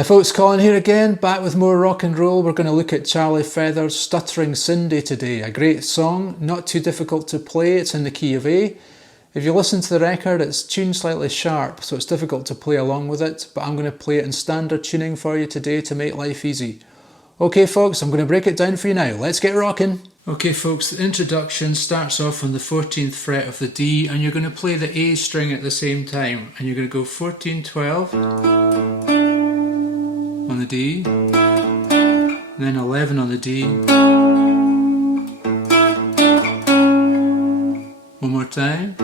Hi folks, Colin here again, back with more rock and roll. We're going to look at Charlie Feather's Stutterin Cindy today. A great song, not too difficult to play, it's in the key of A. If you listen to the record, it's tuned slightly sharp, so it's difficult to play along with it, but I'm going to play it in standard tuning for you today to make life easy. Okay folks, I'm going to break it down for you now. Let's get rocking. Okay folks, the introduction starts off on the 14th fret of the D, and you're going to play the A string at the same time, and you're going to go 14, 12 on the D, and then 11 on the D. One more time.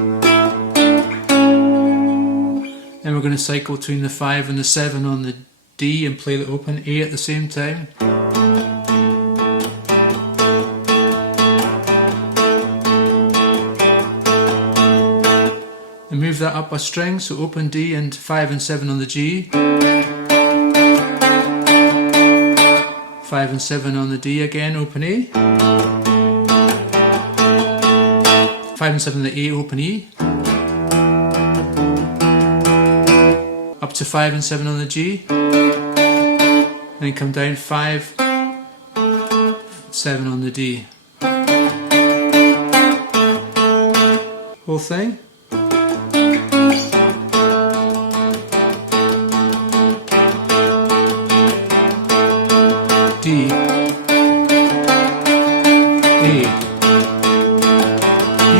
Then we're going to cycle between the 5 and the 7 on the D and play the open A at the same time. And move that up a string, so open D and 5 and 7 on the G. 5 and 7 on the D again, open A. 5 and 7 on the A, open E. Up to 5 and 7 on the G. Then come down 5, 7 on the D. Whole thing. D, A, E,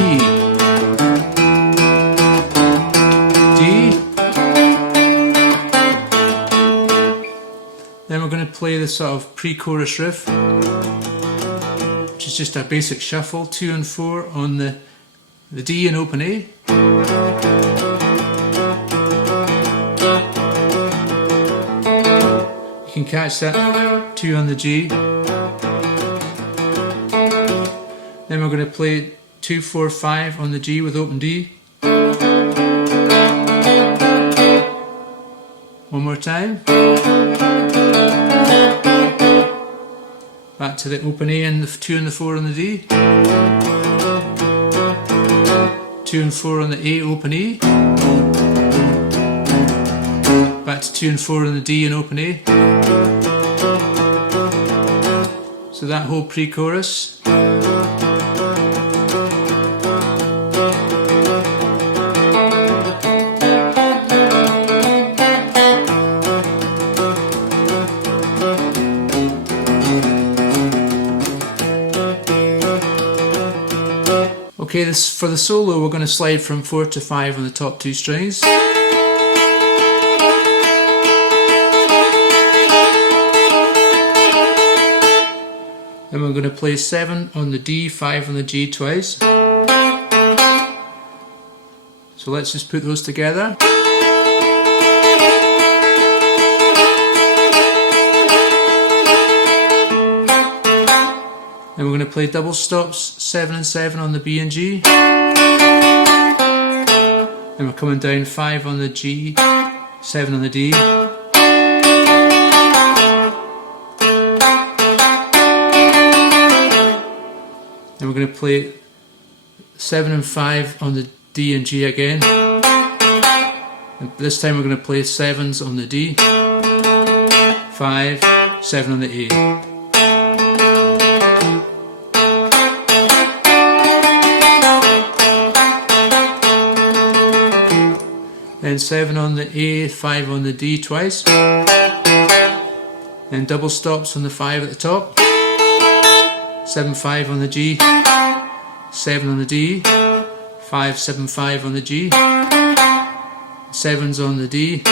D. Then we're going to play the sort of pre-chorus riff, which is just a basic shuffle, 2 and 4 on the D and open A. You can catch that. 2 on the G. Then we're going to play 2, 4, 5 on the G with open D. One more time. Back to the open A and the 2 and the 4 on the D. 2 and 4 on the A, open E. Back to 2 and 4 on the D and open A. So that whole pre-chorus. Okay, this for the solo we're going to slide from 4 to 5 on the top 2 strings. Then we're going to play 7 on the D, 5 on the G twice. So let's just put those together. Then we're going to play double stops, 7 and 7 on the B and G. Then we're coming down 5 on the G, 7 on the D. Then we're going to play 7 and 5 on the D and G again. And this time we're going to play 7s on the D, 5, 7 on the A. Then 7 on the A, 5 on the D twice. Then double stops on the 5 at the top. 7, 5 on the G, 7 on the D, 5, 7, 5 on the G, 7s on the D,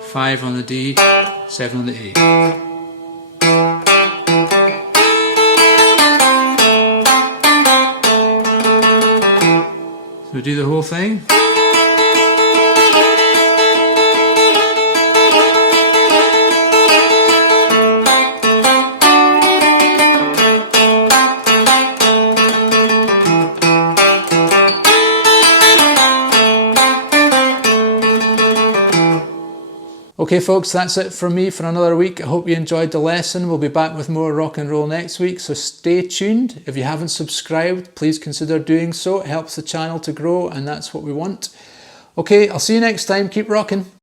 5 on the D, 7 on the A. So we do the whole thing. Okay folks, that's it from me for another week. I hope you enjoyed the lesson. We'll be back with more rock and roll next week, so stay tuned. If you haven't subscribed, please consider doing so. It helps the channel to grow, and that's what we want. Okay, I'll see you next time. Keep rocking.